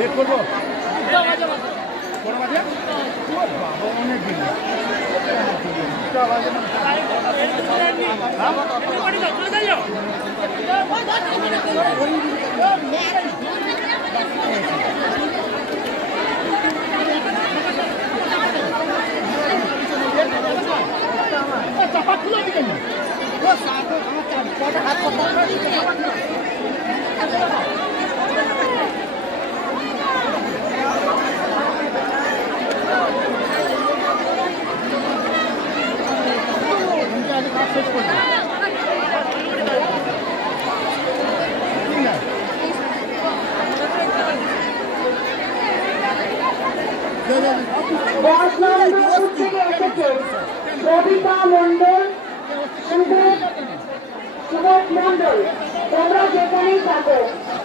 Late করবো অনেক দিন চাপা খুলে দিকে কবিতা মন্ডল, সুবোধ মন্ডল, তোমরা যেখানেই থাকো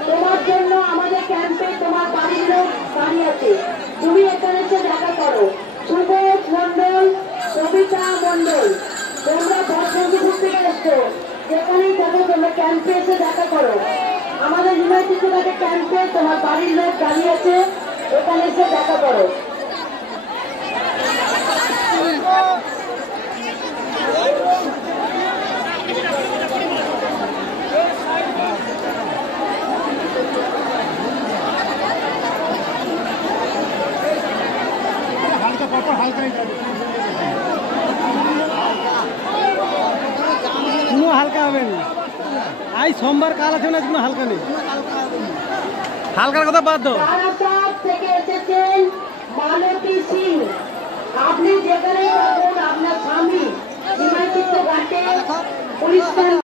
তোমার জন্য আমাদের ক্যাম্পে তোমার বাড়ির লোক দাঁড়িয়ে আছে, তুমি এখানে এসে দেখা করো। সুবোধ মন্ডল, কবিতা মন্ডল, তোমরা বর্ধমানে থেকে এসছো, যেখানেই থাকো তোমরা ক্যাম্পে এসে দেখা করো। আমাদের ইউনাইটেড ক্যাম্পে তোমার বাড়ির লোক দাঁড়িয়ে আছে, এখানে এসে দেখা করো। হালকা পর হালকাই যাবে কোনো হালকা হবে না। আজ সোমবার কাল আছে না, কোনো হালকা নেই। হালকার কথা বাদ দাও। থেকে এসেছেন মালতী সিং, আপনি যেখানে আপনার স্বামী সীমাচিত্র ঘাটে পরিষ্কার